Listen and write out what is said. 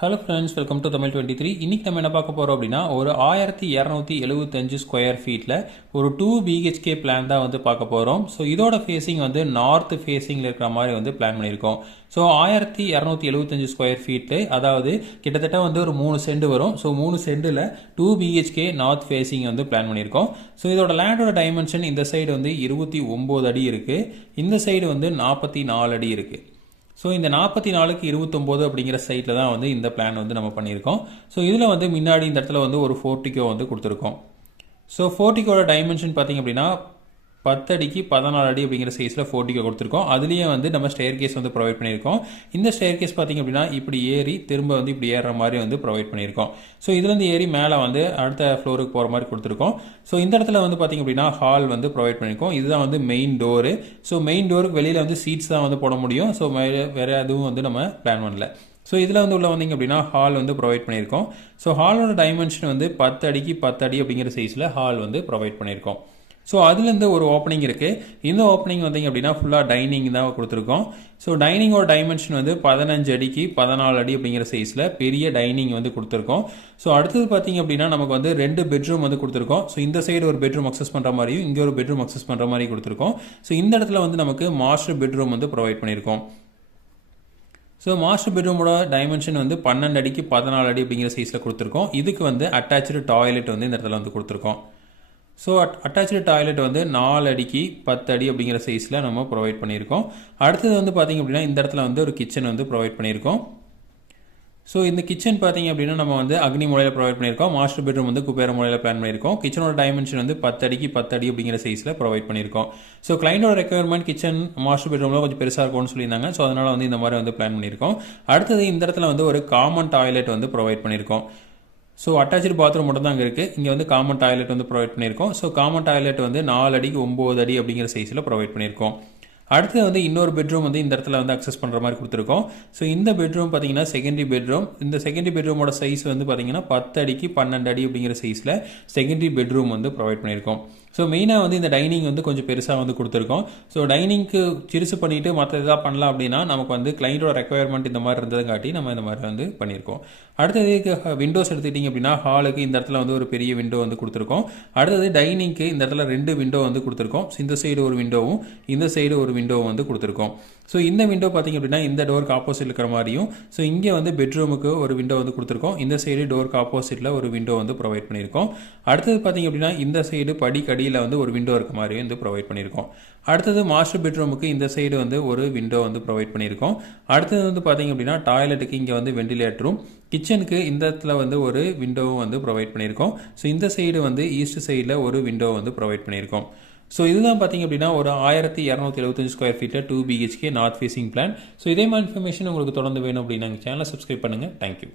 Hello friends welcome to Tamil twenty three இன்றைக்கி நம்ம என்ன பார்க்க போகிறோம் அப்படின்னா ஒரு ஆயிரத்தி இரநூத்தி எழுபத்தஞ்சு ஸ்கொயர் ஃபீட்டில் ஒரு டூ பிஹெச்கே பிளான் தான் வந்து பார்க்க போகிறோம் ஸோ இதோட ஃபேஸிங் வந்து நார்த் ஃபேஸிங்கில் இருக்கிற மாதிரி வந்து பிளான் பண்ணியிருக்கோம். ஸோ ஆயிரத்தி இரநூத்தி எழுபத்தஞ்சு ஸ்கொயர் ஃபீட்டு அதாவது கிட்டத்தட்ட வந்து ஒரு மூணு சென்ட் வரும். ஸோ மூணு சென்டில் டூ பிஹெச்கே நார்த் ஃபேஸிங் வந்து பிளான் பண்ணியிருக்கோம். ஸோ இதோட லேண்டோட டைமென்ஷன் இந்த சைடு வந்து இருபத்தி ஒம்பது அடி இருக்குது இந்த சைடு வந்து நாற்பத்தி நாலு அடி இருக்குது ஸோ இந்த நாற்பத்தி நாலுக்கு இருபத்தொம்போது அப்படிங்கிற சைட்டில் தான் வந்து இந்த பிளான் வந்து நம்ம பண்ணியிருக்கோம். ஸோ இதில் வந்து முன்னாடி இந்த இடத்துல வந்து ஒரு ஃபோர்ட்டிக்கோ வந்து கொடுத்துருக்கோம். ஸோ ஃபோர்ட்டிக்கோட டைமென்ஷன் பார்த்தீங்க அப்படின்னா பத்து அடிக்கு பதினாலு அடி அப்படிங்கிற சைஸில் ஃபோர்ட்டிக்கு கொடுத்துருக்கோம். அதுலேயே வந்து நம்ம ஸ்டேர் கேஸ் வந்து ப்ரொவைட் பண்ணியிருக்கோம். இந்த ஸ்டேர் கேஸ் பார்த்தீங்க அப்படின்னா இப்படி ஏறி திரும்ப வந்து இப்படி ஏறுற மாதிரி வந்து ப்ரொவைட் பண்ணியிருக்கோம். ஸோ இதுலேருந்து ஏறி மேலே வந்து அடுத்த ஃப்ளோருக்கு போகிற மாதிரி கொடுத்துருக்கோம். ஸோ இந்த இடத்துல வந்து பார்த்தீங்க அப்படின்னா ஹால் வந்து ப்ரொவைட் பண்ணியிருக்கோம். இதுதான் வந்து மெயின் டோரு ஸோ மெயின் டோருக்கு வெளியில் வந்து சீட்ஸ் தான் வந்து போட முடியும். ஸோ வேறு எதுவும் வந்து நம்ம பிளான் பண்ணல. ஸோ இதில் வந்து உள்ள வந்தீங்க அப்படின்னா ஹால் வந்து ப்ரொவைட் பண்ணியிருக்கோம். ஸோ ஹாலோட டைமென்ஷன் வந்து பத்து அடிக்கு பத்து அடி அப்படிங்கிற சைஸில் ஹால் வந்து ப்ரொவைட் பண்ணியிருக்கோம். ஸோ அதுலேருந்து ஒரு ஓப்பனிங் இருக்குது இந்த ஓப்பனிங் வந்தீங்க அப்படின்னா ஃபுல்லாக டைனிங் தான் கொடுத்துருக்கோம். ஸோ டைனிங்கோட டைமென்ஷன் வந்து பதினஞ்சு அடிக்கு பதினாலு அடி அப்படிங்கிற சைஸில் பெரிய டைனிங் வந்து கொடுத்துருக்கோம். ஸோ அடுத்தது பார்த்தீங்க அப்படின்னா நமக்கு வந்து ரெண்டு பெட்ரூம் வந்து கொடுத்துருக்கோம். ஸோ இந்த சைடு ஒரு பெட்ரூம் அக்சஸ் பண்ணுற மாதிரியும் இங்கே ஒரு பெட்ரூம் அக்சஸ் பண்ணுற மாதிரி கொடுத்துருக்கோம். ஸோ இந்த இடத்துல வந்து நமக்கு மாஸ்டர் பெட்ரூம் வந்து ப்ரொவைட் பண்ணியிருக்கோம். ஸோ மாஸ்டர் பெட்ரூமோட டைமென்ஷன் வந்து பன்னெண்டு அடிக்கு பதினாலு அடி அப்படிங்கிற சைஸில் கொடுத்துருக்கோம். இதுக்கு வந்து அட்டாச்சு டாய்லெட் வந்து இந்த இடத்துல வந்து கொடுத்துருக்கோம். ஸோ அட் அட்டாச்சு டாய்லெட் வந்து நாலு அடிக்கு பத்து அடி அப்படிங்கிற சைஸில் நம்ம ப்ரொவைட் பண்ணியிருக்கோம். அடுத்தது வந்து பார்த்திங்க அப்படின்னா இந்த இடத்துல வந்து ஒரு கிச்சன் வந்து ப்ரொவைட் பண்ணியிருக்கோம். ஸோ இந்த கிச்சன் பார்த்தீங்க அப்படின்னா நம்ம வந்து அக்னி முறையில் ப்ரொவைட் பண்ணியிருக்கோம். மாஸ்டர் பெட்ரூம் வந்து குபேர முறையில் பிளான் பண்ணியிருக்கோம். கிச்சனோட டைமென்ஷன் வந்து பத்து அடிக்கு பத்து அடி அப்படிங்கிற சைஸில் ப்ரொவைட் பண்ணியிருக்கோம். ஸோ கிளைண்டோட ரெக்குயர்மெண்ட் கிச்சன் மாஸ்டர் பெட்ரூமில் கொஞ்சம் பெருசாக இருக்கும்னு சொல்லியிருந்தாங்க. ஸோ அதனால் வந்து இந்த மாதிரி வந்து பிளான் பண்ணியிருக்கோம். அடுத்தது இந்த இடத்துல வந்து ஒரு காமன் டாய்லெட் வந்து ப்ரொவைட் பண்ணியிருக்கோம். ஸோ அட்டாச்சு பாத்ரூம் மட்டும் தான் அங்கே இருக்குது இங்கே வந்து காமன் டாய்லெட் வந்து ப்ரொவைட் பண்ணியிருக்கோம். ஸோ காமன் டாய்லெட் வந்து நாலு அடிக்கு ஒம்பது அடி அப்படிங்கிற சைஸில் ப்ரொவைட் பண்ணியிருக்கோம். அடுத்தது வந்து இன்னொரு பெட்ரூம் வந்து இந்த இடத்துல வந்து அக்சஸ் பண்ணுற மாதிரி கொடுத்துருக்கோம். ஸோ இந்த பெட்ரூம் பார்த்தீங்கன்னா செகண்டரி பெட்ரூம் இந்த செகண்டரி பெட்ரூமோட சைஸ் வந்து பார்த்தீங்கன்னா பத்து அடிக்கு பன்னெண்டு அடி அப்படிங்கிற சைஸில் செகண்டரி பெட்ரூம் வந்து ப்ரொவைட் பண்ணியிருக்கோம். ஸோ மெயினாக வந்து இந்த டைனிங் வந்து கொஞ்சம் பெருசாக வந்து கொடுத்துருக்கோம். ஸோ டைனிங்க்கு சிறுசு பண்ணிவிட்டு மற்ற இதாக பண்ணலாம் அப்படின்னா நமக்கு வந்து கிளைண்டோட ரெக்குயர்மெண்ட் இந்த மாதிரி இருந்ததை காட்டி நம்ம இந்த மாதிரி வந்து பண்ணியிருக்கோம். அடுத்தது விண்டோஸ் எடுத்துக்கிட்டிங்க அப்படின்னா ஹாலுக்கு இந்த இடத்துல வந்து ஒரு பெரிய விண்டோ வந்து கொடுத்துருக்கோம். அடுத்தது டைனிங்க்கு இந்த இடத்துல ரெண்டு விண்டோ வந்து கொடுத்துருக்கோம். இந்த சைடு ஒரு விண்டோவும் இந்த சைடு ஒரு விண்டோவை வந்து கொடுத்துருக்கோம். ஸோ இந்த விண்டோ பார்த்திங்க அப்படின்னா இந்த டோருக்கு ஆப்போசிட் இருக்கிற மாதிரியும் ஸோ இங்கே வந்து பெட்ரூமுக்கு ஒரு விண்டோ வந்து கொடுத்துருக்கோம். இந்த சைடு டோருக்கு ஆப்போசிட்டில் ஒரு விண்டோ வந்து ப்ரொவைட் பண்ணியிருக்கோம். அடுத்தது பார்த்திங்க அப்படின்னா இந்த சைடு படிக்கடியில் வந்து ஒரு விண்டோ இருக்க மாதிரி வந்து ப்ரொவைட் பண்ணியிருக்கோம். அடுத்தது மாஸ்டர் பெட்ரூமுக்கு இந்த சைடு வந்து ஒரு விண்டோ வந்து ப்ரொவைட் பண்ணியிருக்கோம். அடுத்தது வந்து பார்த்திங்க அப்படின்னா டாய்லெட்டுக்கு இங்கே வந்து வெண்டிலேட்டரும் கிச்சனுக்கு இந்த இடத்துல வந்து ஒரு விண்டோவும் வந்து ப்ரொவைட் பண்ணியிருக்கோம். ஸோ இந்த சைடு வந்து ஈஸ்ட் சைடில் ஒரு விண்டோ வந்து ப்ரொவைட் பண்ணியிருக்கோம். ஸோ இதுதான் பார்த்தீங்க அப்படின்னா ஒரு ஆயிரத்தி இரநூத்தி எழுபத்தஞ்சு ஸ்கொயர் ஃபீட்டில் two BHK north facing plan so இதே மாதிரி இன்ஃபர்மேஷன் உங்களுக்கு தொடர்ந்து வேணும் அப்படின்னா சேனலை சப்ஸ்கிரைப் பண்ணுங்கள் தேங்க்யூ